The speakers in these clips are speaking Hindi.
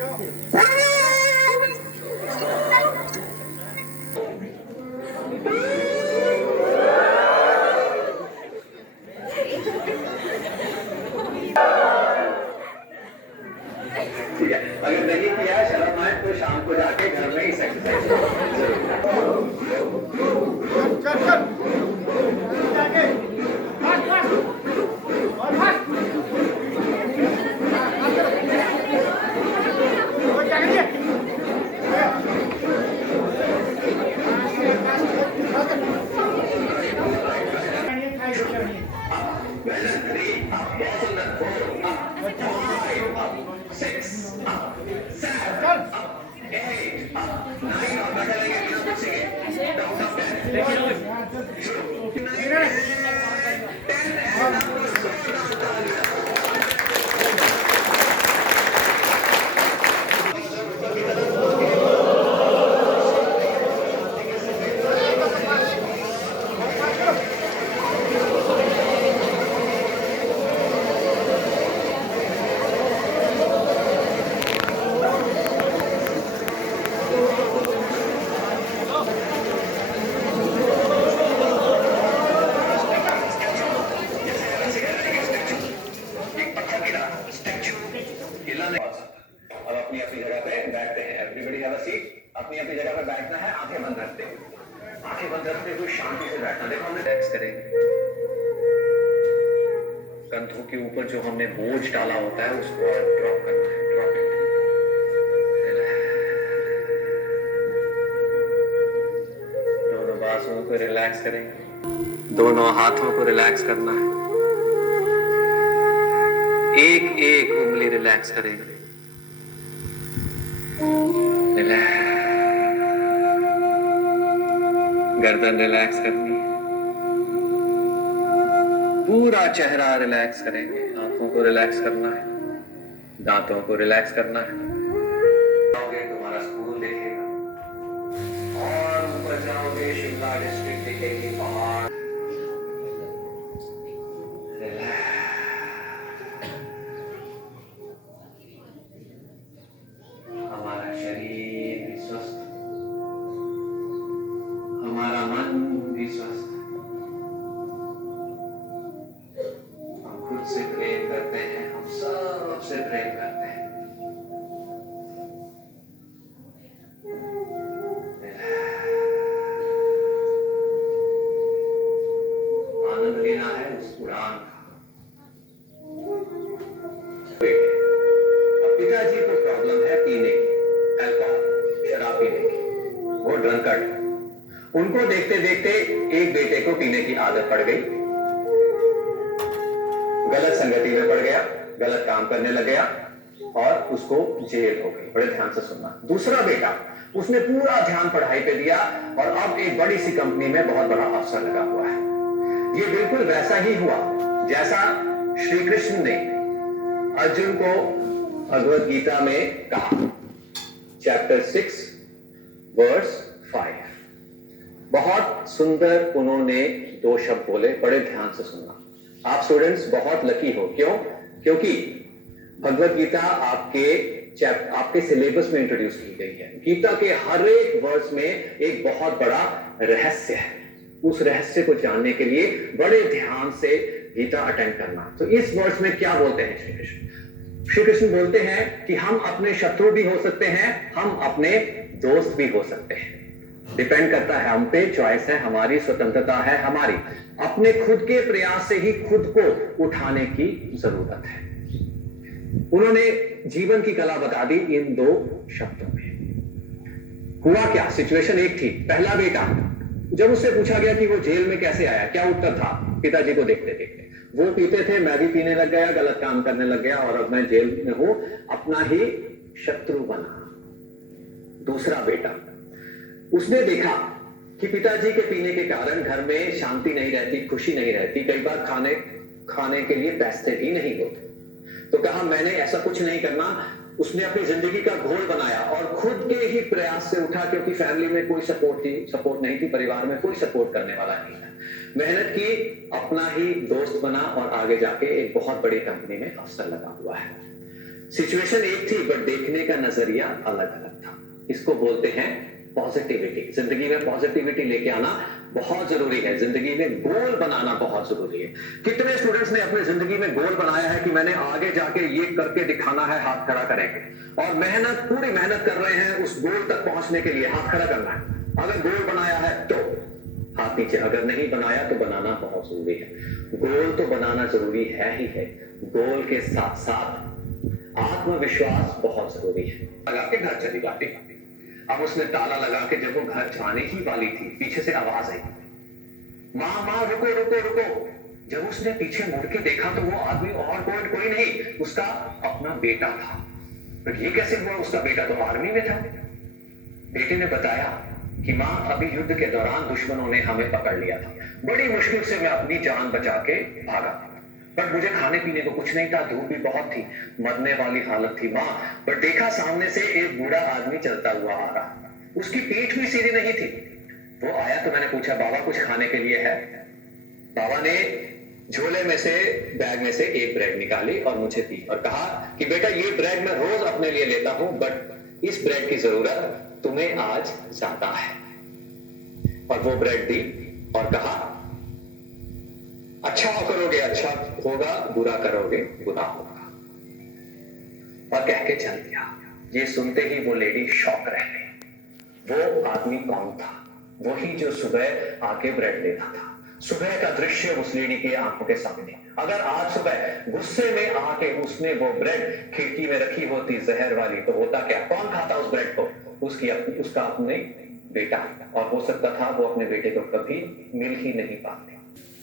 ठीक है, अगर नहीं किया शर्म आए तो शाम को जाके घर में ही एक्सरसाइज करो। अब अपनी अपनी जगह पे बैठते हैं। Everybody have a seat. अपनी अपनी जगह पे बैठना है, आंखें बंद रखते हैं, आंखें बंद रखते हुए शांति से बैठना। देखो हमने रिलैक्स करेंगे, कंधों के ऊपर जो हमने बोझ डाला होता है उसको ड्रॉप करना है, ड्रॉप इट। दोनों बाजुओं को रिलैक्स करेंगे, दोनों हाथों को रिलैक्स करना है, एक एक उंगली रिलैक्स करेंगे। गर्दन रिलैक्स करनी है, पूरा चेहरा रिलैक्स करेंगे, आंखों को रिलैक्स करना है, दांतों को रिलैक्स करना है। जाओगे तुम्हारा स्कूल दिखेगा और ऊपर जाओगे शिमला डिस्ट्रिक्ट दिखेगी, पहाड़। हमारा शरीर भी स्वस्थ, हमारा मन भी स्वस्थ। हम खुद से प्रेम करते हैं, हम सबसे प्रेम करते हैं। आनंद लेना है उस उड़ान का। अब पिताजी को प्रॉब्लम है पीने की, अल्कोहल, शराब पीने की, वो ड्रंकर्ड है। उनको देखते देखते एक बेटे को पीने की आदत पड़ गई, गलत संगति में पड़ गया, गलत काम करने लग गया और उसको जेल हो गई। बड़े ध्यान से सुनना। दूसरा बेटा, उसने पूरा ध्यान पढ़ाई पे दिया और अब एक बड़ी सी कंपनी में बहुत बड़ा अफसर लगा हुआ है। ये बिल्कुल वैसा ही हुआ जैसा श्री कृष्ण ने अर्जुन को भगवत गीता में कहा, चैप्टर 6 वर्स 5। बहुत सुंदर उन्होंने 2 शब्द बोले, बड़े ध्यान से सुनना। आप स्टूडेंट्स बहुत लकी हो। क्यों? क्योंकि भगवत गीता आपके सिलेबस में इंट्रोड्यूस की गई है। गीता के हर एक वर्स में एक बहुत बड़ा रहस्य है। उस रहस्य को जानने के लिए बड़े ध्यान से गीता अटेंड करना। तो इस वर्स में क्या बोलते हैं श्री कृष्ण? श्री कृष्ण बोलते हैं कि हम अपने शत्रु भी हो सकते हैं, हम अपने दोस्त भी हो सकते हैं। डिपेंड करता है हम पे, चॉइस है हमारी, स्वतंत्रता है हमारी। अपने खुद के प्रयास से ही खुद को उठाने की जरूरत है। उन्होंने जीवन की कला बता दी इन 2 शब्दों में। हुआ क्या? सिचुएशन एक थी। पहला बेटा, जब उससे पूछा गया कि वो जेल में कैसे आया, क्या उत्तर था? पिताजी को देखते देखते वो पीते थे, मैं भी पीने लग गया, गलत काम करने लग गया और अब मैं जेल में हूं, अपना ही शत्रु बना। दूसरा बेटा, उसने देखा कि पिताजी के पीने के कारण घर में शांति नहीं रहती, खुशी नहीं रहती, कई बार खाने के लिए पैसे ही नहीं होते। तो कहा मैंने ऐसा कुछ नहीं करना। उसने अपनी जिंदगी का घोल बनाया और खुद के ही प्रयास से उठा, क्योंकि फैमिली में कोई सपोर्ट नहीं थी, परिवार में कोई सपोर्ट करने वाला नहीं था। मेहनत की, अपना ही दोस्त बना और आगे जाके एक बहुत बड़ी कंपनी में अफसर लगा हुआ है। सिचुएशन एक थी बट देखने का नजरिया अलग अलग था। इसको बोलते हैं पॉजिटिविटी। जिंदगी में पॉजिटिविटी लेके आना बहुत जरूरी है। जिंदगी में गोल बनाना बहुत जरूरी है। कितने स्टूडेंट्स ने अपनी जिंदगी में गोल बनाया है कि मैंने आगे जाके ये करके दिखाना है, हाथ खड़ा करेंगे और मेहनत, पूरी मेहनत कर रहे हैं उस गोल तक पहुंचने के लिए। हाथ खड़ा करना है अगर गोल बनाया है तो, हाथ नीचे। अगर नहीं बनाया तो बनाना बहुत जरूरी है। गोल तो बनाना जरूरी है ही है, गोल के साथ साथ आत्मविश्वास बहुत जरूरी है। लगा के घर चली जाती। अब उसने ताला लगा के जब वो घर जाने ही वाली थी, पीछे से आवाज आई, मां मां रुको रुको रुको। जब उसने पीछे मुड़ के देखा तो वो आदमी और कोई नहीं, उसका अपना बेटा था। तो ये कैसे हुआ? उसका बेटा तो आर्मी में था। बेटे ने बताया कि मां, अभी युद्ध के दौरान दुश्मनों ने हमें पकड़ लिया था, बड़ी मुश्किल से मैं अपनी जान बचा के भागा, पर मुझे खाने पीने को कुछ नहीं था, धूप भी बहुत थी, मरने वाली हालत थी मां। पर देखा सामने से एक बूढ़ा आदमी चलता हुआ आ रहा, उसकी पीठ भी सीधी नहीं थी। वो आया तो मैंने पूछा, बाबा कुछ खाने के लिए है? बाबा ने झोले में से, बैग में से एक ब्रेड निकाली और मुझे दी और कहा कि बेटा ये ब्रेड मैं रोज अपने लिए लेता हूं, बट इस ब्रेड की जरूरत तुम्हें आज ज्यादा है। और वो ब्रेड दी और कहा, अच्छा करोगे अच्छा होगा, बुरा करोगे बुरा होगा, और कह के चल दिया। ये सुनते ही वो लेडी शॉक रह गई। वो आदमी कौन था? वही जो सुबह आके ब्रेड लेता था। सुबह का दृश्य उस लेडी के आंखों के सामने। अगर आज सुबह गुस्से में आके उसने वो ब्रेड खिड़की में रखी होती जहर वाली, तो होता क्या? कौन खाता उस ब्रेड को? उसका अपने बेटा। और हो सकता था वो अपने बेटे को कभी मिल ही नहीं पाते।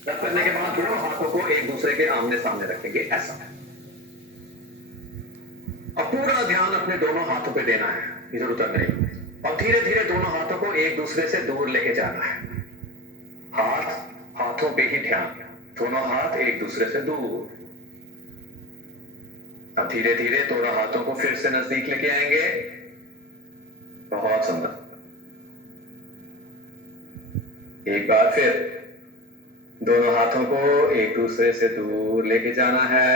रब करने के बाद दोनों हाथों को एक दूसरे के आमने सामने रखेंगे, ऐसा है। अब पूरा ध्यान अपने दोनों हाथों पे देना है, इधर उधर नहीं, और धीरे धीरे दोनों हाथों को एक दूसरे से दूर लेके जाना है। हाथों पे ही ध्यान, दोनों हाथ एक दूसरे से दूर। अब धीरे धीरे दोनों हाथों को फिर से नजदीक लेके आएंगे। बहुत सुंदर। एक बार फिर दोनों हाथों को एक दूसरे से दूर लेके जाना है।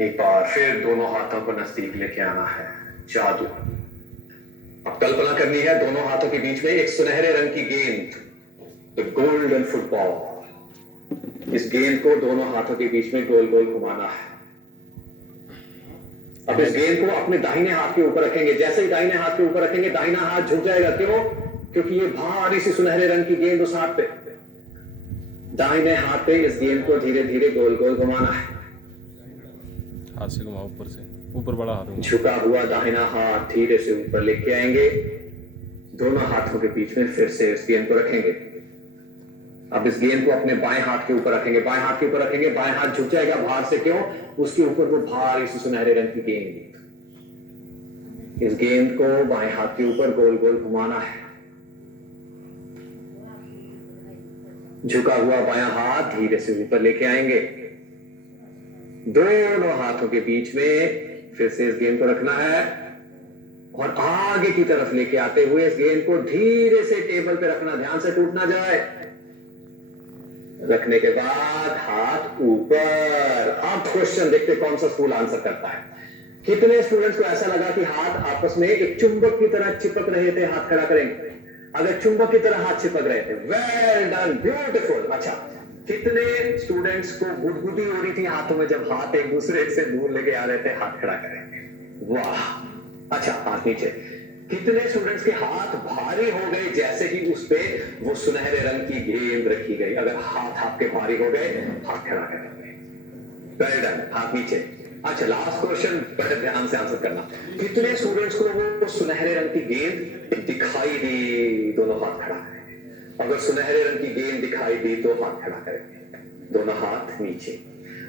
एक बार फिर दोनों हाथों को नजदीक लेके आना है। जादू। अब कल्पना करनी है दोनों हाथों के बीच में एक सुनहरे रंग की गेंद, द गोल्डन फुटबॉल। इस गेंद को दोनों हाथों के बीच में गोल गोल घुमाना है। अब इस गेंद को अपने दाहिने हाथ के ऊपर रखेंगे। जैसे ही दाहिने हाथ के ऊपर रखेंगे, दाहिना हाथ झुक जाएगा। क्यों? क्योंकि ये भारी सी सुनहरे रंग की गेंद उस हाथ पे। दाहिने हाथ पे इस गेंद को धीरे धीरे गोल गोल घुमाना है। हाथ से घुमाओ, ऊपर से, ऊपर बड़ा हाथ। झुका हुआ दाहिना हाथ धीरे से ऊपर लेके आएंगे। दोनों हाथों के बीच में फिर से इस गेंद को रखेंगे। अब इस गेंद को अपने बाएं हाथ के ऊपर रखेंगे। बाएं हाथ के ऊपर रखेंगे, बाएं हाथ झुक जाएगा बाहर से। क्यों? उसके ऊपर वो भारी सी सुनहरे रंग की गेंद। इस गेंद को बाएं हाथ के ऊपर गोल गोल घुमाना है। झुका हुआ बायां हाथ धीरे से ऊपर लेके आएंगे। दोनों हाथों के बीच में फिर से इस गेंद को रखना है और आगे की तरफ लेके आते हुए इस गेंद को धीरे से टेबल पे रखना, ध्यान से टूट ना जाए। रखने के बाद हाथ ऊपर। अब क्वेश्चन देखते कौन सा स्कूल आंसर करता है। कितने स्टूडेंट्स को ऐसा लगा कि हाथ आपस में एक चुंबक की तरह चिपक रहे थे? हाथ खड़ा करेंगे अगर चुंबक की तरह हाथ चिपक रहे थे। Well done, beautiful. अच्छा, कितने स्टूडेंट्स को गुदगुदी हो रही थी हाथों में जब हाथ एक दूसरे से दूर लेके आ रहे थे? हाथ खड़ा करेंगे। वाह। अच्छा, हाथ नीचे। कितने स्टूडेंट्स के हाथ भारी हो गए जैसे ही उस पे वो सुनहरे रंग की गेंद रखी गई? अगर हाथ आपके भारी हो गए, हाथ खड़ा करेंगे। वेल डन, हाथ नीचे। अच्छा, लास्ट क्वेश्चन, बड़े ध्यान से आंसर करना। कितने स्टूडेंट्स को वो सुनहरे रंग की गेंद दिखाई दी? दोनों हाथ खड़ा करेंगे। अगर सुनहरे रंग की गेंद दिखाई दी तो हाथ खड़ा करेंगे। दोनों हाथ नीचे।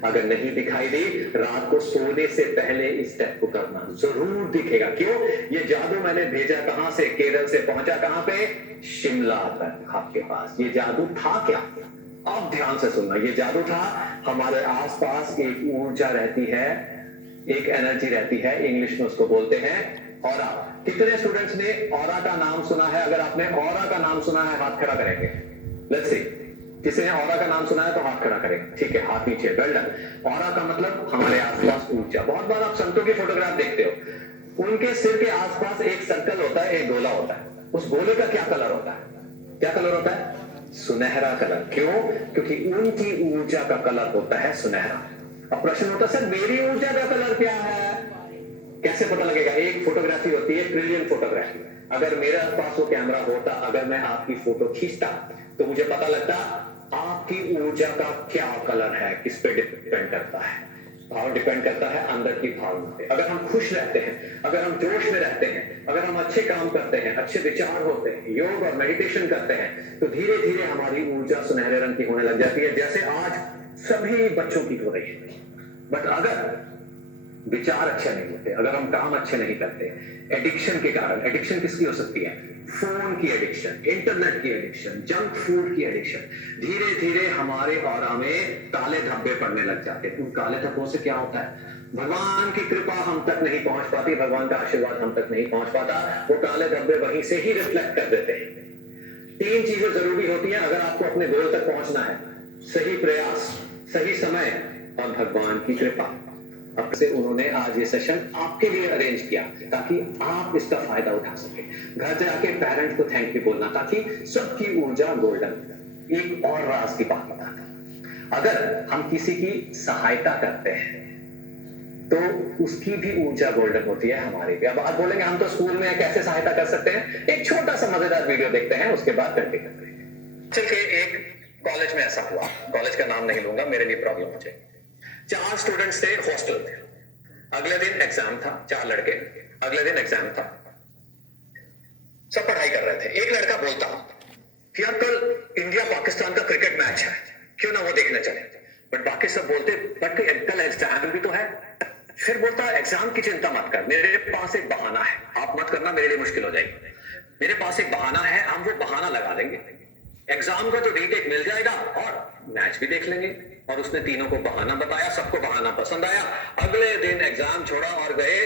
अगर नहीं दिखाई दी, रात को सोने से पहले इस स्टेप को करना, जरूर दिखेगा। क्यों? ये जादू मैंने भेजा कहां से? केरल से। पहुंचा कहां पे? शिमला तक आपके पास। ये जादू था क्या? अब ध्यान से सुनना। ये जादू था, हमारे आसपास एक ऊर्जा रहती है, एक एनर्जी रहती है, इंग्लिश में उसको बोलते हैं ऑरा। कितने स्टूडेंट्स ने ऑरा का नाम सुना है? अगर आपने ऑरा का नाम सुना है, हाथ खड़ा करेंगे। Let's see. किसी ने ऑरा का नाम सुना है तो हाथ खड़ा करेगा, ठीक है, हाथ नीचे, वेल डन। ऑरा का मतलब हमारे आसपास ऊर्जा। बहुत बार आप संतों की फोटोग्राफ देखते हो, उनके सिर के आसपास एक सर्कल होता है, एक गोला होता है। उस गोले का क्या कलर होता है? क्या कलर होता है? सुनहरा कलर। क्यों? क्योंकि उनकी ऊर्जा का कलर होता है सुनहरा। अब प्रश्न होता है सर मेरी ऊर्जा का कलर क्या है? कैसे पता लगेगा? एक फोटोग्राफी होती है ट्रिलियन फोटोग्राफी। अगर मेरे पास वो कैमरा होता, अगर मैं आपकी फोटो खींचता तो मुझे पता लगता आपकी ऊर्जा का क्या कलर है। किस पे डिपेंड करता है? भाव डिपेंड करता है अंदर की भावना पे। अगर हम खुश रहते हैं, अगर हम जोश में रहते हैं, अगर हम अच्छे काम करते हैं, अच्छे विचार होते हैं, योग और मेडिटेशन करते हैं, तो धीरे धीरे हमारी ऊर्जा सुनहरे रंग की होने लग जाती है, जैसे आज सभी बच्चों की हो रही है। बट अगर विचार अच्छे नहीं होते, अगर हम काम अच्छे नहीं करते, एडिक्शन के कारण, एडिक्शन किसकी हो सकती है? फोन की एडिक्शन, इंटरनेट की एडिक्शन, जंक फूड की एडिक्शन, धीरे धीरे हमारे ऑरा में काले धब्बे पड़ने लग जाते हैं। उन काले धब्बों से क्या होता है? भगवान की कृपा हम तक नहीं पहुंच पाती, भगवान का आशीर्वाद हम तक नहीं पहुंच पाता, वो काले धब्बे वहीं से ही रिफ्लेक्ट कर देते हैं। 3 चीजें जरूरी होती हैं अगर आपको अपने गोल तक पहुंचना है: सही प्रयास, सही समय और भगवान की कृपा। अब से उन्होंने आज ये सेशन आपके लिए अरेंज किया ताकि आप इसका फायदा उठा सके। घर जाके पेरेंट्स को थैंक यू बोलना ताकि सबकी ऊर्जा गोल्डन। एक और राज की बात बताता हूं, अगर हम किसी की सहायता करते हैं तो उसकी भी ऊर्जा गोल्डन होती है, हमारी भी। अब आप बोलेंगे हम तो स्कूल में कैसे सहायता कर सकते हैं? एक छोटा सा मजेदार वीडियो देखते हैं, उसके बाद कंटिन्यू करते हैं। चल के एक कॉलेज में ऐसा हुआ, कॉलेज का नाम नहीं लूंगा, मेरे लिए प्रॉब्लम हो जाएगी। 4 स्टूडेंट्स थे, हॉस्टल थे। अगले दिन एग्जाम था, 4 लड़के, अगले दिन एग्जाम था, सब पढ़ाई कर रहे थे। एक लड़का बोलता कि यार कल इंडिया पाकिस्तान का क्रिकेट मैच है, क्यों ना वो देखने चले। बट बाकी सब बोलते बट कल एग्जाम भी तो है। फिर बोलता एग्जाम की चिंता मत कर, मेरे पास एक बहाना है, आप मत करना, मेरे लिए मुश्किल हो जाएगी। मेरे पास एक बहाना है, हम वो बहाना लगा देंगे, एग्जाम का तो रीटेक मिल जाएगा और मैच भी देख लेंगे। और उसने तीनों को बहाना बताया, सबको बहाना पसंद आया। अगले दिन एग्जाम छोड़ा और गए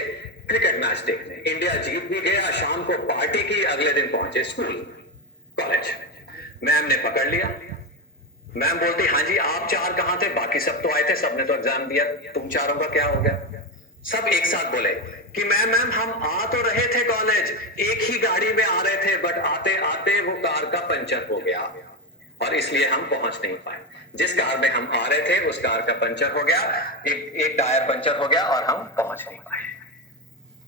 क्रिकेट मैच देखने। इंडिया जीत भी गया, शाम को पार्टी की, अगले दिन पहुंचे स्कूल, कॉलेज। मैम ने पकड़ लिया। मैम बोलती हाँ जी आप 4 कहां थे? बाकी सब तो आए थे, सबने तो एग्जाम दिया, तुम चारों का क्या हो गया? सब एक साथ बोले कि मैम हम आ तो रहे थे कॉलेज, एक ही गाड़ी में आ रहे थे, बट आते आते वो कार का पंचर हो गया और इसलिए हम पहुंच नहीं पाए। जिस कार में हम आ रहे थे उस कार का पंचर हो गया, एक टायर पंचर हो गया और हम पहुंच नहीं पाए।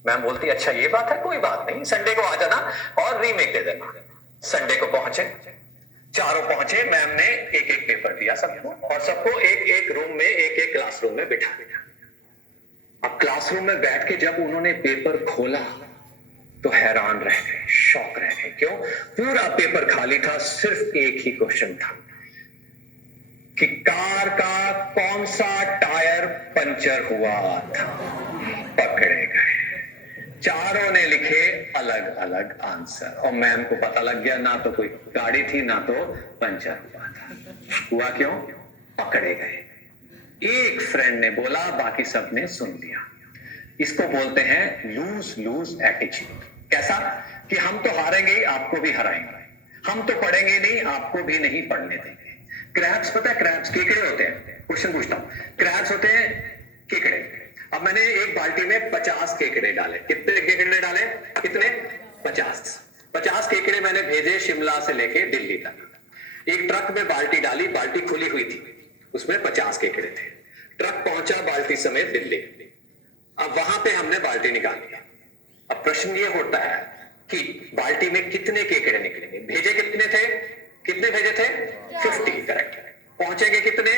मैम बोलती अच्छा ये बात है, कोई बात नहीं, संडे को आ जाना और रीमेक दे देना। संडे को पहुंचे, चारों पहुंचे। मैम ने एक एक पेपर दिया सबको और सबको एक एक रूम में, एक एक क्लासरूम में बिठा दिया। अब क्लासरूम में बैठ के जब उन्होंने पेपर खोला तो हैरान रह गए, शॉक रह गए। क्यों? पूरा पेपर खाली था, सिर्फ एक ही क्वेश्चन था कि कार का कौन सा टायर पंचर हुआ था। पकड़े गए। चारों ने लिखे अलग अलग आंसर और मैम को पता लग गया ना तो कोई गाड़ी थी ना तो पंचर हुआ था। हुआ क्यों? पकड़े गए। एक फ्रेंड ने बोला, बाकी सब ने सुन लिया। इसको बोलते हैं लूज लूज एटीट्यूड। कैसा? कि हम तो हारेंगे, आपको भी हराएंगे, हम तो पढ़ेंगे नहीं, आपको भी नहीं पढ़ने देंगे। क्रैब्स, पता है क्रैब्स केकड़े होते हैं? क्वेश्चन पूछता हूं, क्रैब्स होते हैं केकड़े। अब मैंने एक बाल्टी में 50 केकड़े डाले। कितने केकड़े डाले? कितने? 50 केकड़े मैंने भेजे शिमला से लेके दिल्ली तक। एक ट्रक में बाल्टी डाली, बाल्टी खुली हुई थी, उसमें 50 केकड़े थे। ट्रक पहुंचा बाल्टी समेत दिल्ली। अब वहां पे हमने बाल्टी निकाली। अब प्रश्न ये होता है कि बाल्टी में कितने केकड़े निकलेंगे? भेजे कितने थे? कितने भेजे थे? 50, करेक्ट। पहुंचेंगे कितने?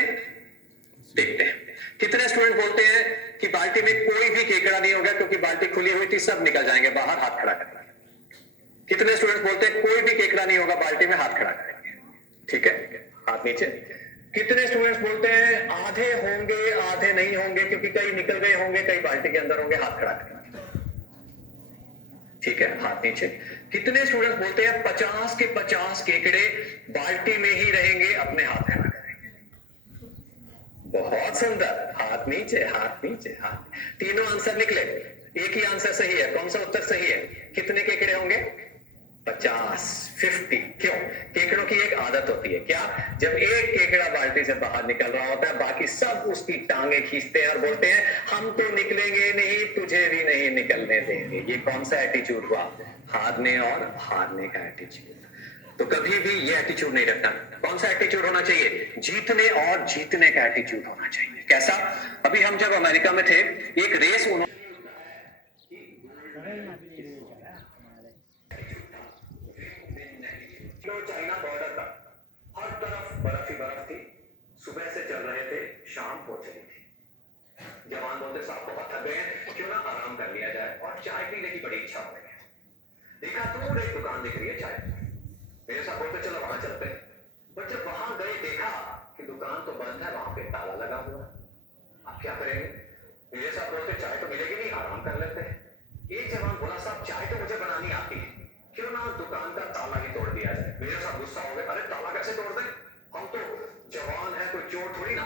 देखते हैं। कितने स्टूडेंट बोलते हैं कि बाल्टी में कोई भी केकड़ा नहीं होगा क्योंकि बाल्टी खुली हुई थी, सब निकल जाएंगे बाहर? हाथ खड़ा करना। कितने स्टूडेंट बोलते हैं कोई भी केकड़ा नहीं होगा बाल्टी में? हाथ खड़ा करेंगे। ठीक है, हाथ नीचे। कितने स्टूडेंट्स बोलते हैं आधे होंगे आधे नहीं होंगे क्योंकि कई निकल गए होंगे, कई बाल्टी के अंदर होंगे? हाथ खड़ा करना। ठीक है, हाथ नीचे। कितने स्टूडेंट्स बोलते हैं 50 के 50 केकड़े बाल्टी में ही रहेंगे? अपने हाथ खड़ा करेंगे। बहुत सुंदर, हाथ नीचे, हाथ नीचे, हाथ। तीनों आंसर निकले, एक ही आंसर सही है। कौन सा उत्तर सही है? कितने केकड़े होंगे? 50, 50। क्यों? केकड़ों की एक आदत होती है, क्या? जब एक केकड़ा बाल्टी से बाहर निकल रहा होता है, बाकी सब उसकी टांगे खींचते हैं और बोलते हैं हम तो निकलेंगे नहीं, तुझे भी नहीं निकलने देंगे। ये कौन सा एटीट्यूड हुआ? हारने और हारने का एटीट्यूड। तो कभी भी ये एटीट्यूड नहीं रखना। कौन सा एटीट्यूड होना चाहिए? जीतने और जीतने का एटीट्यूड होना चाहिए। कैसा? अभी हम जब अमेरिका में थे, एक रेस उन्होंने चाइना बॉर्डर पर हर तरफ बर्फ ही बर्फ थी। सुबह से चल रहे थे, शाम हो चली थी। जवान बोलते साहब बहुत थक गए हैं, क्यों ना आराम कर लिया जाए, और चाय पीने की बड़ी इच्छा हो गई है। देखा दूर एक दुकान दिख रही है चाय। मेरे साहब बोलते चलो वहां चलते हैं। पर जब वहां गए देखा कि दुकान तो बंद है, वहां पे ताला लगा हुआ है। अब क्या करेंगे? मेरे साहब बोलते चाय तो मिलेगी नहीं, आराम कर लेते हैं। एक जवान बोला साहब चाय तो मुझे बनानी आती है, क्यों ना दुकान का ताला ही तोड़ दिया जाए। मेरे साहब गुस्सा हो गए, अरे ताला कैसे तोड़ दें, हम तो जवान है, कोई चोर थोड़ी ना।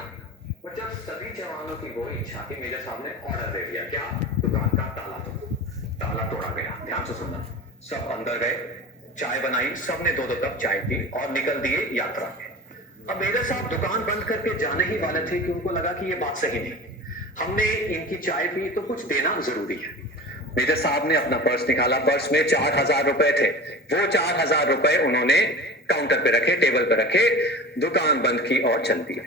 पर जब सभी जवानों की वो इच्छा थी, मेरे साहब ने ऑर्डर दे दिया, क्या? दुकान का ताला तोड़ो। ताला तोड़ा गया। ध्यान से सुनना। सब अंदर गए, चाय बनाई, सबने 2-2 कप चाय पी और निकल दिए यात्रा में। अब मेरे साहब दुकान बंद करके जाने ही वाले थे कि उनको लगा कि ये बात सही नहीं, हमने इनकी चाय पी तो कुछ देना जरूरी है। मेजर साहब ने अपना पर्स निकाला, पर्स में 4,000 रुपए थे। वो 4,000 रुपए उन्होंने काउंटर पे रखे, टेबल पे रखे, दुकान बंद की और चल दिए।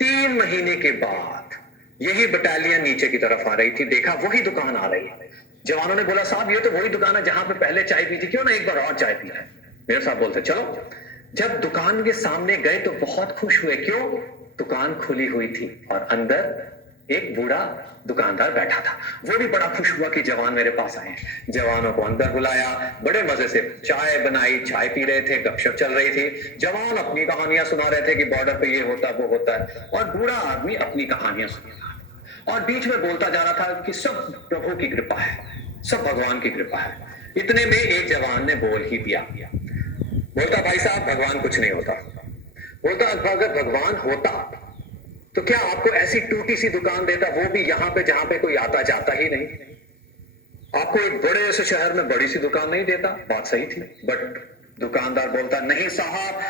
3 महीने के बाद यही बटालियन नीचे की तरफ आ रही थी, देखा वही दुकान आ रही है। जवानों ने बोला साहब ये तो वही दुकान है जहां पे पहले चाय पी थी, क्यों ना एक बार और चाय पी है। मेरे साहब बोलते चलो। जब दुकान के सामने गए तो बहुत खुश हुए, क्यों? दुकान खुली हुई थी और अंदर एक बूढ़ा दुकानदार बैठा था। वो भी बड़ा खुश हुआ कि जवान मेरे पास आए। जवानों को अंदर बुलाया, बड़े मजे से चाय बनाई, चाय पी रहे थे, गपशप चल रही थी। जवान अपनी कहानियां सुना रहे थे कि बॉर्डर पे ये होता वो होता है, और बूढ़ा आदमी अपनी कहानियां सुना रहा था और बीच में बोलता जा रहा था कि सब प्रभु की कृपा है, सब भगवान की कृपा है। इतने में एक जवान ने बोल ही दिया, बोलता भाई साहब भगवान कुछ नहीं होता। बोलता अगर भगवान होता तो क्या आपको ऐसी टूटी सी दुकान देता, वो भी यहां पे जहां पे कोई आता जाता ही नहीं? आपको एक बड़े से शहर में बड़ी सी दुकान नहीं देता? बात सही थी। बट दुकानदार बोलता नहीं साहब,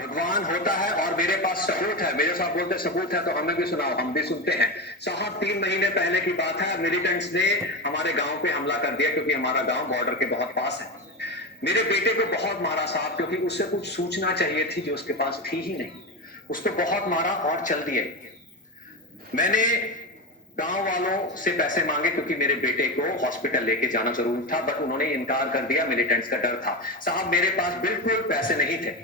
भगवान होता है और मेरे पास सबूत है। मेरे साहब बोलते सबूत है तो हमें भी सुनाओ, हम भी सुनते हैं। साहब 3 महीने पहले की बात है, मिलिटेंट्स ने हमारे गांव पे हमला कर दिया, क्योंकि हमारा गांव बॉर्डर के बहुत पास है। मेरे बेटे को बहुत मारा साहब, क्योंकि उससे कुछ सूचना चाहिए थी जो उसके पास थी ही नहीं। उसको बहुत मारा और चल दिए। मैंने गांव वालों से पैसे मांगे क्योंकि मेरे बेटे को हॉस्पिटल लेके जाना जरूरी था, बट उन्होंने इनकार कर दिया, मिलिटेंट्स का डर था। साहब मेरे पास बिल्कुल पैसे नहीं थे,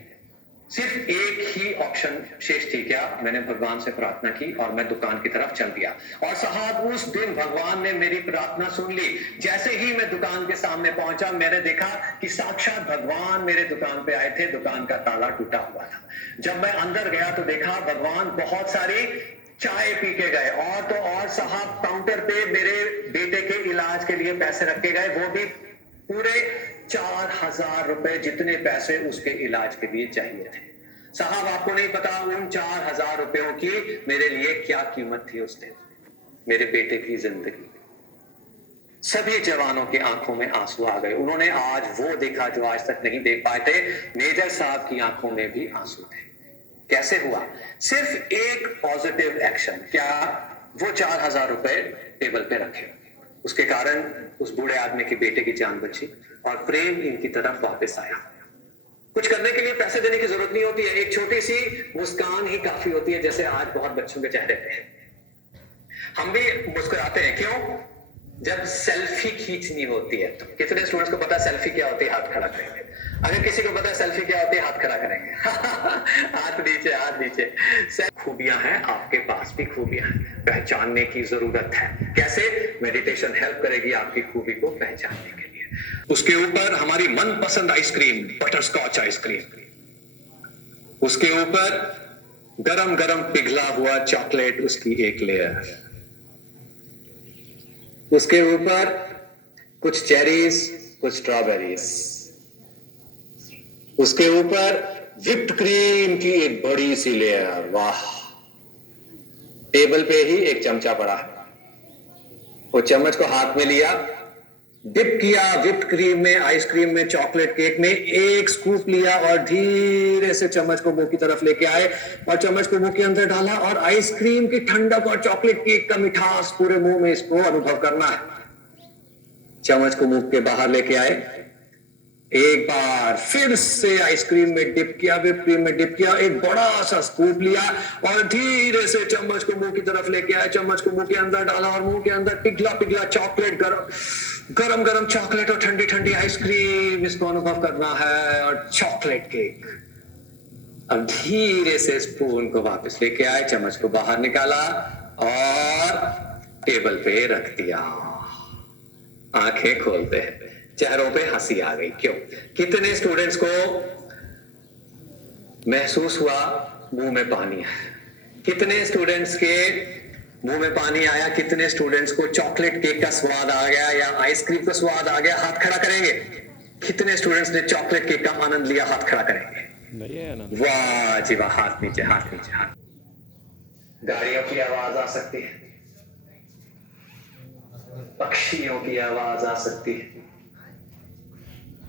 सिर्फ एक ही ऑप्शन शेष थी, क्या? मैंने भगवान से प्रार्थना की और मैं दुकान की तरफ चल दिया। और साहब उस दिन भगवान ने मेरी प्रार्थना सुन ली। जैसे ही मैं दुकान के सामने पहुंचा, मैंने देखा कि साक्षात भगवान मेरे दुकान पे आए थे। दुकान का ताला टूटा हुआ था। जब मैं अंदर गया तो देखा भगवान बहुत सारी चाय पी के गए, और तो और साहब काउंटर पे मेरे बेटे के इलाज के लिए पैसे रखे गए, वो भी पूरे 4,000 रुपए, जितने पैसे उसके इलाज के लिए चाहिए थे। साहब आपको नहीं पता उन 4,000 रुपयों की मेरे लिए क्या कीमत थी उस दिन, मेरे बेटे की जिंदगी। सभी जवानों की आंखों में आंसू आ गए। उन्होंने आज वो देखा जो आज तक नहीं देख पाए थे। मेजर साहब की आंखों में भी आंसू थे। कैसे हुआ? सिर्फ एक पॉजिटिव एक्शन, क्या? वो 4,000 रुपए टेबल पे रखे, उसके कारण उस बूढ़े आदमी के बेटे की जान बची और प्रेम इनकी तरफ वापस आया। कुछ करने के लिए पैसे देने की जरूरत नहीं होती है, एक छोटी सी मुस्कान ही काफी होती है, जैसे आज बहुत बच्चों के चेहरे पे है। हम भी मुस्कुराते हैं, क्यों? जब सेल्फी खींचनी होती है। तो कितने स्टूडेंट्स को पता है सेल्फी क्या होती है? हाथ खड़ा करेंगे। अगर किसी को पता है सेल्फी क्या होती है, हाथ खड़ा करेंगे। हाथ नीचे, हाथ नीचे। खूबियां हैं, आपके पास भी खूबियां हैं, पहचानने की जरूरत है। कैसे? मेडिटेशन हेल्प करेगी आपकी खूबी को पहचानने के लिए। उसके ऊपर हमारी मनपसंद आइसक्रीम, बटर स्कॉच आइसक्रीम, उसके ऊपर गरम गरम पिघला हुआ चॉकलेट, उसकी एक लेयर, उसके ऊपर कुछ चेरीज, कुछ स्ट्रॉबेरीज, उसके ऊपर व्हिप्ड क्रीम की एक बड़ी सी लेयर। वाह! टेबल पे ही एक चमचा पड़ा है। वो चम्मच को हाथ में लिया, डिप किया व्हिप्ड क्रीम में, आइसक्रीम में, चॉकलेट केक में, एक स्कूप लिया और धीरे से चम्मच को मुंह की तरफ लेके आए और चम्मच को मुंह के अंदर डाला और आइसक्रीम की ठंडक और चॉकलेट केक का मिठास पूरे मुंह में इसको अनुभव करना है। चम्मच को मुंह के बाहर लेके आए, एक बार फिर से आइसक्रीम में डिप किया, व्हिप क्रीम में डिप किया, एक बड़ा सा स्कूप लिया और धीरे से चम्मच को मुंह की तरफ लेके आए, चम्मच को मुंह के अंदर डाला और मुंह के अंदर पिघला पिघला चॉकलेट, गरम गरम चॉकलेट और ठंडी ठंडी आइसक्रीम, इसको अनुभव करना है और चॉकलेट केक। अब धीरे से स्पून को वापस लेके आए, चम्मच को बाहर निकाला और टेबल पे रख दिया। आंखें खोलते हैं, चेहरों पे हंसी आ गई। क्यों? कितने स्टूडेंट्स को महसूस हुआ मुंह में पानी है? कितने स्टूडेंट्स के मुंह में पानी आया? कितने स्टूडेंट्स को चॉकलेट केक का स्वाद आ गया या आइसक्रीम का स्वाद आ गया? हाथ खड़ा करेंगे। कितने स्टूडेंट्स ने चॉकलेट केक का आनंद लिया? हाथ खड़ा करेंगे। नहीं है ना। वाह जी वाह, हाथ नीचे, हाथ नीचे, हाथ। गाड़ियों की आवाज आ सकती है, पक्षियों की आवाज आ सकती है,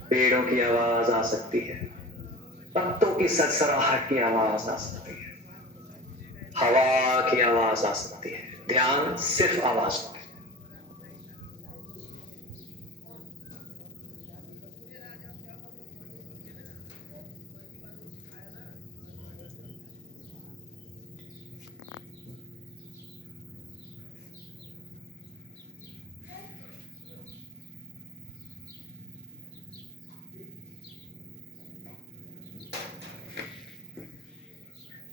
पेड़ों की आवाज आ सकती है, पत्तों की सरसराहट की आवाज आ सकती है, हवा की आवाज आ सकती है। ध्यान सिर्फ आवाज पर।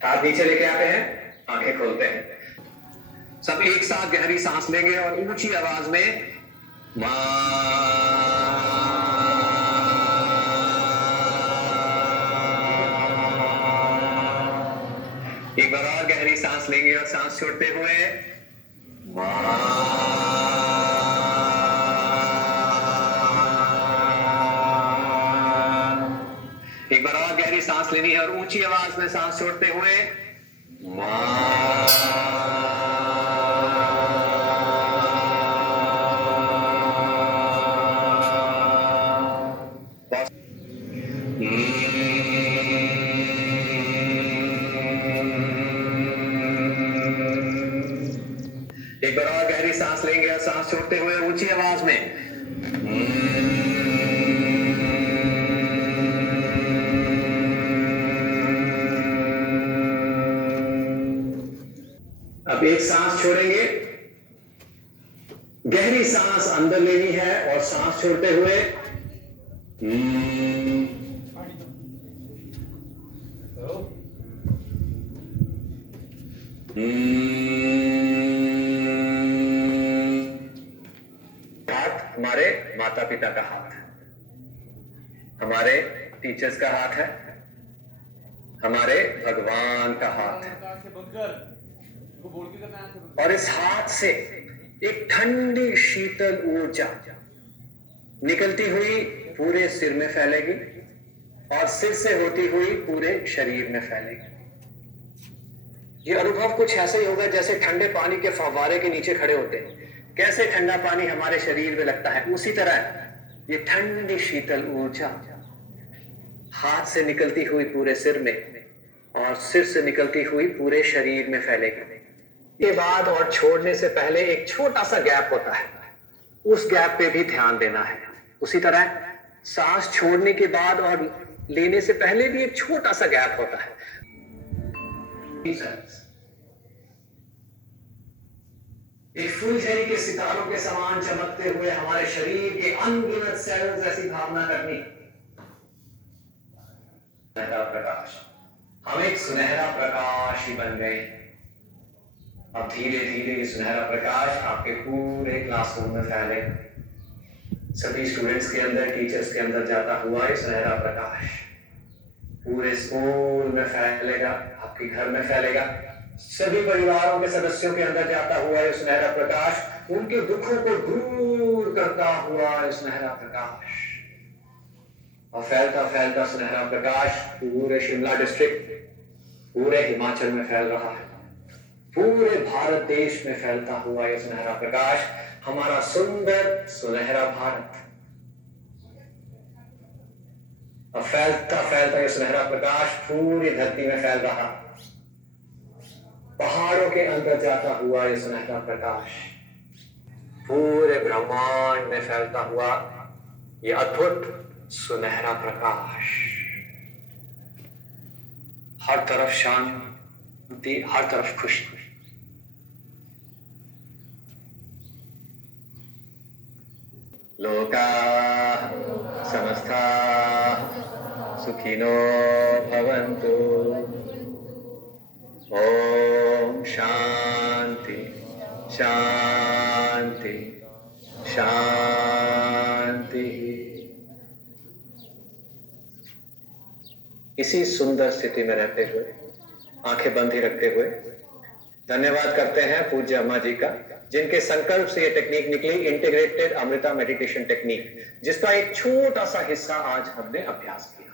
हाथ नीचे लेके आते हैं, आंखें खोलते हैं। सब एक साथ गहरी सांस लेंगे और ऊंची आवाज में मां। एक बार और गहरी सांस लेंगे और सांस छोड़ते हुए मां। एक बार और गहरी सांस लेनी है और ऊंची आवाज में सांस छोड़ते हुए एक बार और गहरी सांस लेंगे और सांस छोड़ते हुए ऊंची आवाज में। अब एक सांस छोड़ेंगे, गहरी सांस अंदर लेनी है और सांस छोड़ते हुए हाथ हमारे माता पिता का हाथ है, हमारे टीचर्स का हाथ है, हमारे भगवान का हाथ है और इस हाथ से एक ठंडी शीतल ऊर्जा निकलती हुई पूरे सिर में फैलेगी और सिर से होती हुई पूरे शरीर में फैलेगी। ये अनुभव कुछ ऐसा ही होगा जैसे ठंडे पानी के फव्वारे के नीचे खड़े होते हैं। कैसे ठंडा पानी हमारे शरीर में लगता है, उसी तरह ये ठंडी शीतल ऊर्जा हाथ से निकलती हुई पूरे सिर में और सिर से निकलती हुई पूरे शरीर में फैलेगी। के बाद और छोड़ने से पहले एक छोटा सा गैप होता है, उस गैप पे भी ध्यान देना है। उसी तरह सांस छोड़ने के बाद और लेने से पहले भी एक छोटा सा गैप होता है। एक फुलझड़ी के सितारों के समान चमकते हुए हमारे शरीर के अनगिनत सेल्स ऐसी भावना करनी, सुनहरा प्रकाश, हम एक सुनहरा प्रकाश ही बन गए। अब धीरे धीरे ये सुनहरा प्रकाश आपके पूरे क्लासरूम में फैले, सभी स्टूडेंट्स के अंदर, टीचर्स के अंदर जाता हुआ ये सुनहरा प्रकाश पूरे स्कूल में फैलेगा, आपके घर में फैलेगा, सभी परिवारों के सदस्यों के अंदर जाता हुआ ये सुनहरा प्रकाश उनके दुखों को दूर करता हुआ ये सुनहरा प्रकाश, और फैलता फैलता सुनहरा प्रकाश पूरे शिमला डिस्ट्रिक्ट, पूरे हिमाचल में फैल रहा है। पूरे भारत देश में फैलता हुआ यह सुनहरा प्रकाश, हमारा सुंदर सुनहरा भारत। अब फैलता फैलता यह सुनहरा प्रकाश पूरी धरती में फैल रहा, पहाड़ों के अंदर जाता हुआ यह सुनहरा प्रकाश पूरे ब्रह्मांड में फैलता हुआ यह अद्भुत सुनहरा प्रकाश। हर तरफ शांति, हर तरफ खुशी। लोका समस्ता सुखिनो भवन्तु। ओम शांति शांति शांति। इसी सुंदर स्थिति में रहते हुए, आंखें बंद ही रखते हुए धन्यवाद करते हैं पूज्य अम्मा जी का, जिनके संकल्प से ये टेक्निक निकली, इंटीग्रेटेड अमृता मेडिटेशन टेक्निक, जिसका एक छोटा सा हिस्सा आज हमने अभ्यास किया।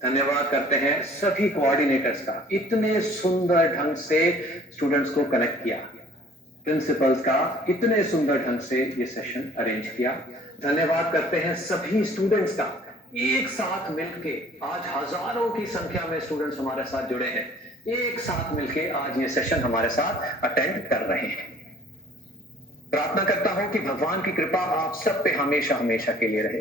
धन्यवाद करते हैं सभी कोऑर्डिनेटर्स का, इतने सुंदर ढंग से स्टूडेंट्स को कनेक्ट किया, प्रिंसिपल्स का इतने सुंदर ढंग से ये सेशन अरेंज किया। धन्यवाद करते हैं सभी स्टूडेंट्स का, एक साथ मिलके आज हजारों की संख्या में स्टूडेंट्स हमारे साथ जुड़े हैं, एक साथ मिलके आज ये सेशन हमारे साथ अटेंड कर रहे हैं। प्रार्थना करता हूं कि भगवान की कृपा आप सब पे हमेशा हमेशा के लिए रहे।